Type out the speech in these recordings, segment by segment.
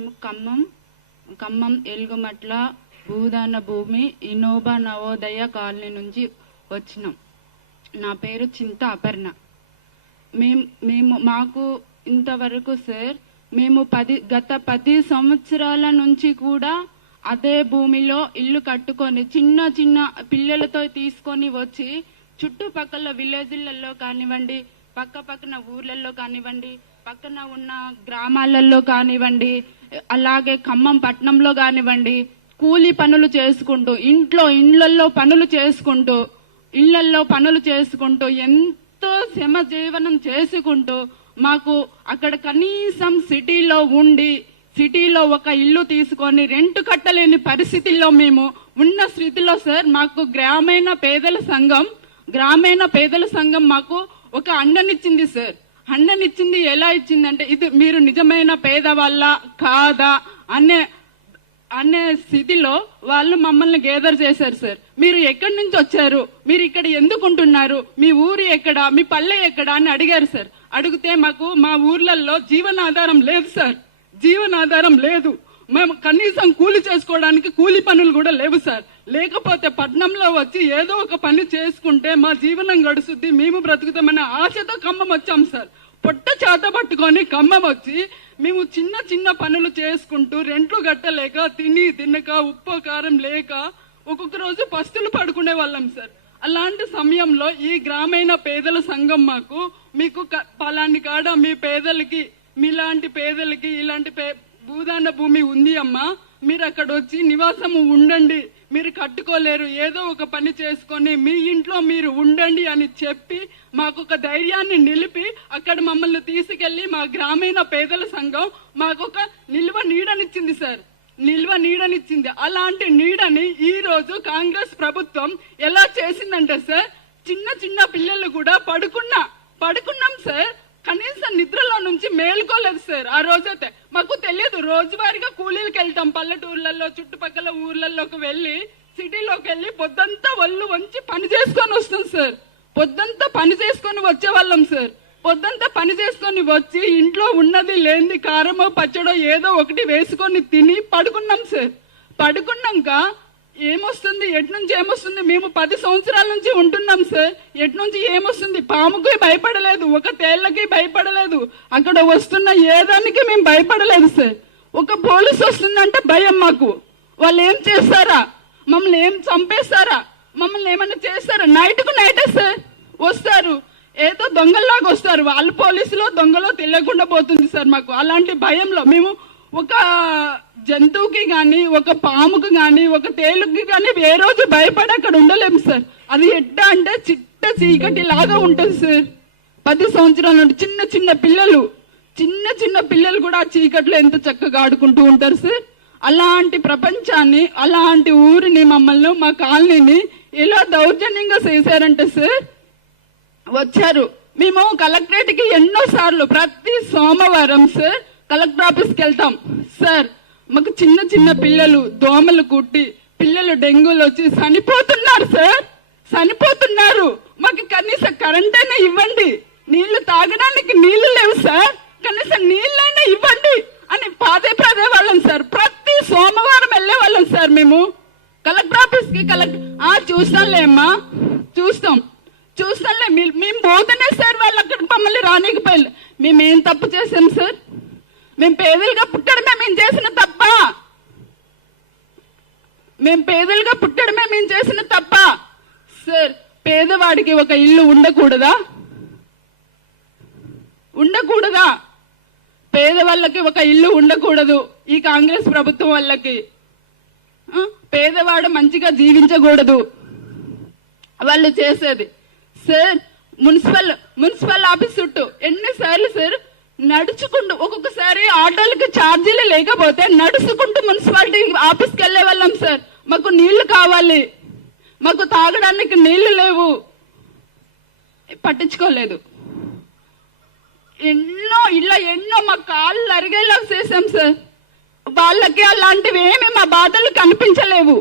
మేము ఖమ్మం ఎలుగుమట్ల భూదాన భూమి ఇనోబా నవోదయ కాలనీ నుంచి వచ్చినాం. నా పేరు చింత అపర్ణ. మాకు ఇంతవరకు సార్ మేము గత 10 సంవత్సరాల నుంచి కూడా అదే భూమిలో ఇల్లు కట్టుకొని చిన్న చిన్న పిల్లలతో తీసుకొని వచ్చి చుట్టుపక్కల విలేజ్లలో కానివ్వండి, పక్కన ఊర్లలో కానివ్వండి, పక్కన ఉన్న గ్రామాలలో కానివ్వండి, అలాగే ఖమ్మం పట్టణంలో కానివ్వండి, కూలీ పనులు చేసుకుంటూ ఇళ్లలో పనులు చేసుకుంటూ ఎంతో శ్రమ జీవనం చేసుకుంటూ మాకు అక్కడ కనీసం సిటీలో ఒక ఇల్లు తీసుకొని రెంట్ కట్టలేని పరిస్థితుల్లో మేము ఉన్న స్థితిలో సార్ మాకు గ్రామీణ పేదల సంఘం మాకు ఒక అండనిచ్చింది సార్. అండనిచ్చింది ఎలా ఇచ్చిందంటే, ఇది మీరు నిజమైన పేదవాళ్ళ కాదా అనే స్థితిలో వాళ్ళు మమ్మల్ని గేదర్ చేశారు సార్. మీరు ఎక్కడి నుంచి వచ్చారు, మీరు ఇక్కడ ఎందుకు ఉంటున్నారు, మీ ఊరు ఎక్కడ, మీ పల్లె ఎక్కడ అని అడిగారు సార్. అడిగితే మాకు మా ఊర్లలో జీవనాధారం లేదు సార్, జీవనాధారం లేదు. మేము కనీసం కూలి చేసుకోవడానికి కూలి పనులు కూడా లేవు సార్. లేకపోతే పట్నంలో వచ్చి ఏదో ఒక పని చేసుకుంటే మా జీవనం గడుస్తుంది, మేము బ్రతుకుతామన్న ఆశతో ఖమ్మం వచ్చాం సార్. పొట్ట చేత పట్టుకొని ఖమ్మం వచ్చి మేము చిన్న చిన్న పనులు చేసుకుంటూ రెంట్లు కట్టలేక తినక ఉప్పు కారం లేక ఒక్కొక్క రోజు పస్తులు పడుకునే వాళ్ళం సార్. అలాంటి సమయంలో ఈ గ్రామీణ పేదల సంఘం మీకు పలాని కాడ మీ పేదలకి, మీలాంటి పేదలకి ఇలాంటి భూదాన భూమి ఉంది అమ్మా, మీరు అక్కడ వచ్చి నివాసము ఉండండి, మీరు కట్టుకోలేరు, ఏదో ఒక పని చేసుకొని మీ ఇంట్లో మీరు ఉండండి అని చెప్పి మాకు ఒక ధైర్యాన్ని నిలిపి అక్కడ మమ్మల్ని తీసుకెళ్లి మా గ్రామీణ పేదల సంఘం మాకు ఒక నిల్వ నీడనిచ్చింది సార్, నిల్వ నీడనిచ్చింది. అలాంటి నీడని ఈ రోజు కాంగ్రెస్ ప్రభుత్వం ఎలా చేసిందంటే సార్, చిన్న చిన్న పిల్లలు కూడా పడుకున్నాం సార్, కనీసం నిద్రలో నుంచి మేల్కోలేదు సార్. ఆ రోజైతే మాకు తెలియదు, రోజువారీగా కూలీలకు వెళ్తాం, పల్లెటూర్లలో చుట్టుపక్కల ఊర్లలోకి వెళ్లి సిటీలోకి వెళ్లి పొద్దంతా ఒళ్ళు వంచి పని చేసుకొని వస్తాం సార్. పొద్దంతా పని చేసుకొని వచ్చేవాళ్ళం సార్. పొద్దంతా పని చేసుకొని వచ్చి ఇంట్లో ఉన్నది లేనిది కారమో పచ్చడో ఏదో ఒకటి వేసుకొని తిని పడుకున్నాం సార్. పడుకున్నాక ఏమొస్తుంది, ఎట్నుంచి ఏమొస్తుంది, మేము 10 సంవత్సరాల నుంచి ఉంటున్నాం సార్. ఎట్నుంచి ఏమొస్తుంది, పాముకి భయపడలేదు, ఒక తేళ్లకి భయపడలేదు, అక్కడ వస్తున్న ఏదానికి మేము భయపడలేదు సార్. ఒక పోలీసు వస్తుందంటే భయం మాకు. వాళ్ళు ఏం చేస్తారా, మమ్మల్ని ఏం చంపేస్తారా, మమ్మల్ని ఏమన్నా చేస్తారా, నైట్కు నైటే సార్ వస్తారు, ఏదో దొంగల్లాగా వస్తారు. వాళ్ళు పోలీసులో దొంగలో తెలియకుండా పోతుంది సార్ మాకు. అలాంటి భయంలో మేము ఒక జంతువుకి గాని, ఒక పాముకి గాని, ఒక తేలుకి గాని ఏ రోజు భయపడి అక్కడ ఉండలేము సార్. అది ఎట్టా అంటే చిట్ట చీకటి లాగా ఉంటుంది సార్. 10 సంవత్సరాల నుండి చిన్న చిన్న పిల్లలు కూడా ఆ చీకట్లో ఎంత చక్కగా ఆడుకుంటూ ఉంటారు సార్. అలాంటి ప్రపంచాన్ని, అలాంటి ఊరిని, మమ్మల్ని, మా కాలనీని ఎలా దౌర్జన్యంగా చేశారంటే సార్, వచ్చారు. మేము కలెక్టరేట్ కి ఎన్నో సార్లు ప్రతి సోమవారం సార్ కలెక్టర్ ఆఫీస్కి వెళ్తాం సార్. మాకు చిన్న పిల్లలు దోమలు కుట్టి పిల్లలు డెంగ్యూలు వచ్చి చనిపోతున్నారు సార్, చనిపోతున్నారు. మాకు కనీసం కరెంట్ అయినా ఇవ్వండి, నీళ్లు తాగడానికి నీళ్లు లేవు సార్, కనీసం నీళ్ళైనా ఇవ్వండి అని పదే వాళ్ళం సార్. ప్రతి సోమవారం వెళ్ళే వాళ్ళం సార్ మేము కలెక్టర్ ఆఫీస్ కి. చూస్తాంలే అమ్మా, చూస్తాంలే, మేము పోతేనే సార్ వాళ్ళు అక్కడ మమ్మల్ని రానికపోయారు. మేమేం తప్పు చేసాం సార్? మేము పేదలుగా పుట్టడమే మేము చేసిన తప్ప? మేము పేదలుగా పుట్టడమే మేము చేసిన తప్ప సార్? పేదవాడికి ఒక ఇల్లు ఉండకూడదా? పేదవాళ్ళకి ఒక ఇల్లు ఉండకూడదు ఈ కాంగ్రెస్ ప్రభుత్వం వాళ్ళకి. పేదవాడు మంచిగా జీవించకూడదు వాళ్ళు చేసేది సార్. మున్సిపల్ ఆఫీస్ చుట్టూ ఎన్నిసార్లు సార్ నడుచుకుంటూ, ఒక్కొక్కసారి ఆటోలకి ఛార్జీలు లేకపోతే నడుచుకుంటూ మున్సిపాలిటీ ఆఫీస్కి వెళ్లే వాళ్ళం సార్. మాకు నీళ్లు కావాలి, మాకు తాగడానికి నీళ్లు లేవు, పట్టించుకోలేదు. ఎన్నో మా కాళ్ళు అరిగేలా చేసాం సార్. వాళ్ళకి అలాంటివి ఏమి మా బాధలు కనిపించలేవు.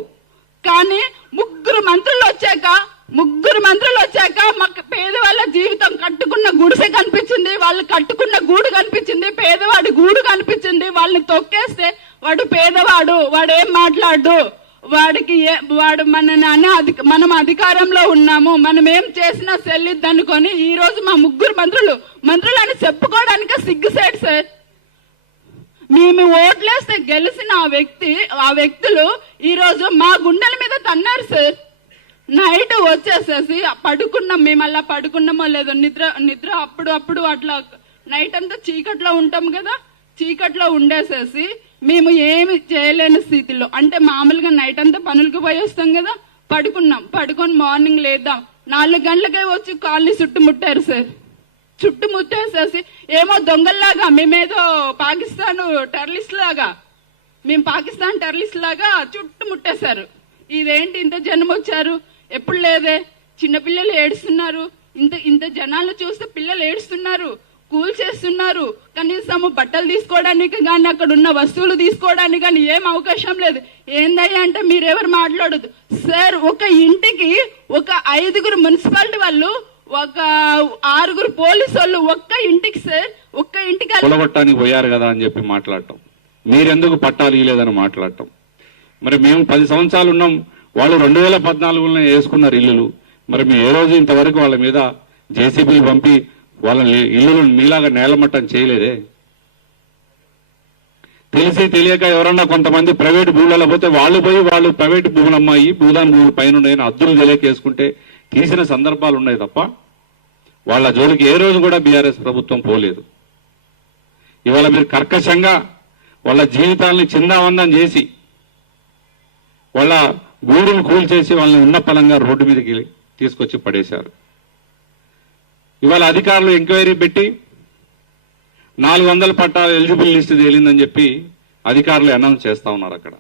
కానీ ముగ్గురు మంత్రులు వచ్చాక మాకు పేదవాళ్ళ జీవితం కట్టుకున్న గుడిసె కనిపించింది, వాళ్ళు కట్టుకున్న గూడు కనిపించింది, పేదవాడి గూడు కనిపించింది, వాళ్ళని తొక్కేస్తే వాడు పేదవాడు, వాడు ఏం మాట్లాడు, వాడు మనం అధికారంలో ఉన్నాము, మనం ఏం చేసినా చెల్లిద్ది అనుకొని ఈ రోజు మా ముగ్గురు మంత్రులు అని చెప్పుకోవడానికి సిగ్గుసేట్ సార్. మేము ఓట్లేస్తే గెలిచిన ఆ వ్యక్తులు ఈ రోజు మా గుండెల మీద తన్నారు సార్. నైట్ వచ్చేసేసి పడుకున్నాం, మేము అలా పడుకున్నామో లేదో, నిద్ర అప్పుడు అట్లా నైట్ అంతా చీకట్లో ఉంటాం కదా, చీకట్లో ఉండేసేసి మేము ఏమి చేయలేని స్థితిలో, అంటే మామూలుగా నైట్ అంతా పనులకు పోయి వస్తాం కదా, పడుకొని మార్నింగ్ లేద్దాం 4 గంటలకే వచ్చి కాలనీ చుట్టుముట్టారు సార్. చుట్టుముట్టేసేసి ఏమో దొంగల్లాగా మేమేదో పాకిస్తాన్ టెర్రరిస్ట్ లాగా చుట్టుముట్టేశారు. ఇదేంటి ఇంత జనం వచ్చారు, ఎప్పుడు లేదే, చిన్నపిల్లలు ఏడుస్తున్నారు, ఇంత జనాలు చూస్తే పిల్లలు ఏడుస్తున్నారు, కూల్ చేస్తున్నారు, కనీసం బట్టలు తీసుకోవడానికి కానీ అక్కడ ఉన్న వస్తువులు తీసుకోవడానికి కానీ ఏం అవకాశం లేదు. ఏందయ్యా అంటే మీరెవరు మాట్లాడదు సార్. ఒక ఇంటికి ఒక 5 మున్సిపాలిటీ వాళ్ళు, ఒక 6 పోలీసు వాళ్ళు ఒక్క ఇంటికి సార్, ఒక్క ఇంటికి కూలగొట్టడానికి పోయారు కదా అని చెప్పి మాట్లాడటం, మీరెందుకు పట్టాలు ఇవ్వలేదని మాట్లాడటం. మరి మేము 10 సంవత్సరాలు ఉన్నాం, వాళ్ళు 2014లో వేసుకున్నారు ఇల్లులు. మరి మేము ఏ రోజు ఇంతవరకు వాళ్ళ మీద జేసీబీలు పంపి వాళ్ళ ఇల్లులు మీలాగా నేలమట్టం చేయలేదే. తెలిసి తెలియక ఎవరన్నా కొంతమంది ప్రైవేట్ భూములలో పోతే వాళ్ళు ప్రైవేట్ భూములు అమ్మాయి భూదాన్ భూములు పైన ఉన్నాయని అద్దులు తెలియకేసుకుంటే తీసిన సందర్భాలు ఉన్నాయి తప్ప వాళ్ళ జోలికి ఏ రోజు కూడా బీఆర్ఎస్ ప్రభుత్వం పోలేదు. ఇవాళ మీరు కర్కశంగా వాళ్ళ జీవితాలని చిందావందం చేసి వాళ్ళ గూడును కూల్చేసి వాళ్ళని ఉన్న పలంగా రోడ్డు మీదకి తీసుకొచ్చి పడేశారు. ఇవాళ అధికారులు ఎంక్వైరీ పెట్టి 400 పట్టాల ఎలిజిబుల్ లిస్ట్ తేలిందని చెప్పి అధికారులు అనౌన్స్ చేస్తా ఉన్నారు అక్కడ.